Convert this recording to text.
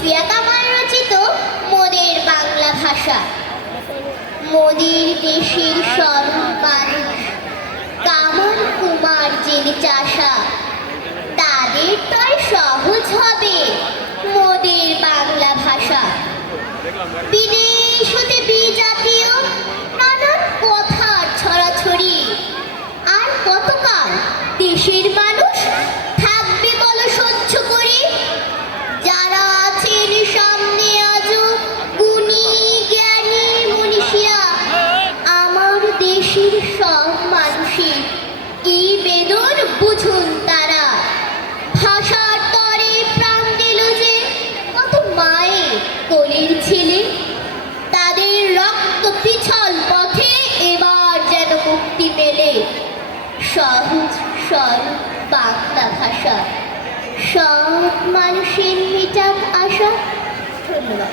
সুফিয়া কামাল রচিত মোদের বাংলা ভাষা। মোদের দেশের স্বরূপ মানুষ, কামাল কুমার জেলে চাষা, তাদের তয় সহজ হবে মোদের বাংলা ভাষা। বিদেশ হতে বিজাতীয় নানান কথার ছড়াছড়ি, আর কতকাল দেশের মানুষ থাকবে বলো সহ্য করে? যারা আছেন সামনে আজও গুণী জ্ঞানী মনীষীরা, আমার দেশের সব মানুষের এই বেদন বুঝুন তারা। ভাষার তরে প্রাণ দিল যে কত মায়ের কোলের ছেলে, তাদের রক্ত পিছল পথে এবার যেন মুক্তি মেলে। সহজ সরল বাংলা ভাষা, সব মানুষের মেটাক আশা। ধন্যবাদ।